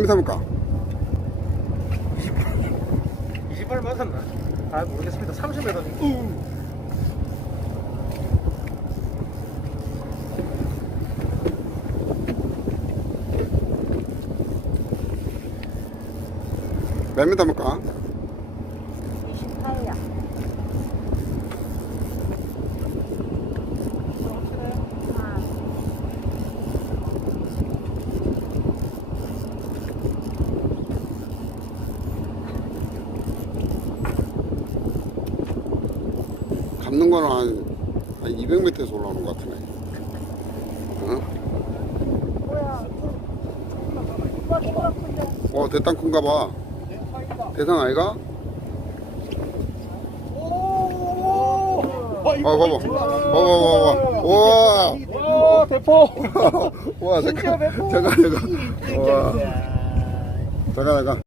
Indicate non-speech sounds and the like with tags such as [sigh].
미터입니까? 28 맞았나? 아 모르겠습니다 30m 정도 몇 미터입니까? 감는 거는 한, 한 200m에서 올라오는 것 같으네. 어? 어, 대땅 큰가 봐. 대상 아이가? 아, 봐봐. 봐봐, 봐봐. 우와! 오 대포 [laughs] 와, 잠깐, 잠깐, 잠깐. 와, 잠깐, 잠깐.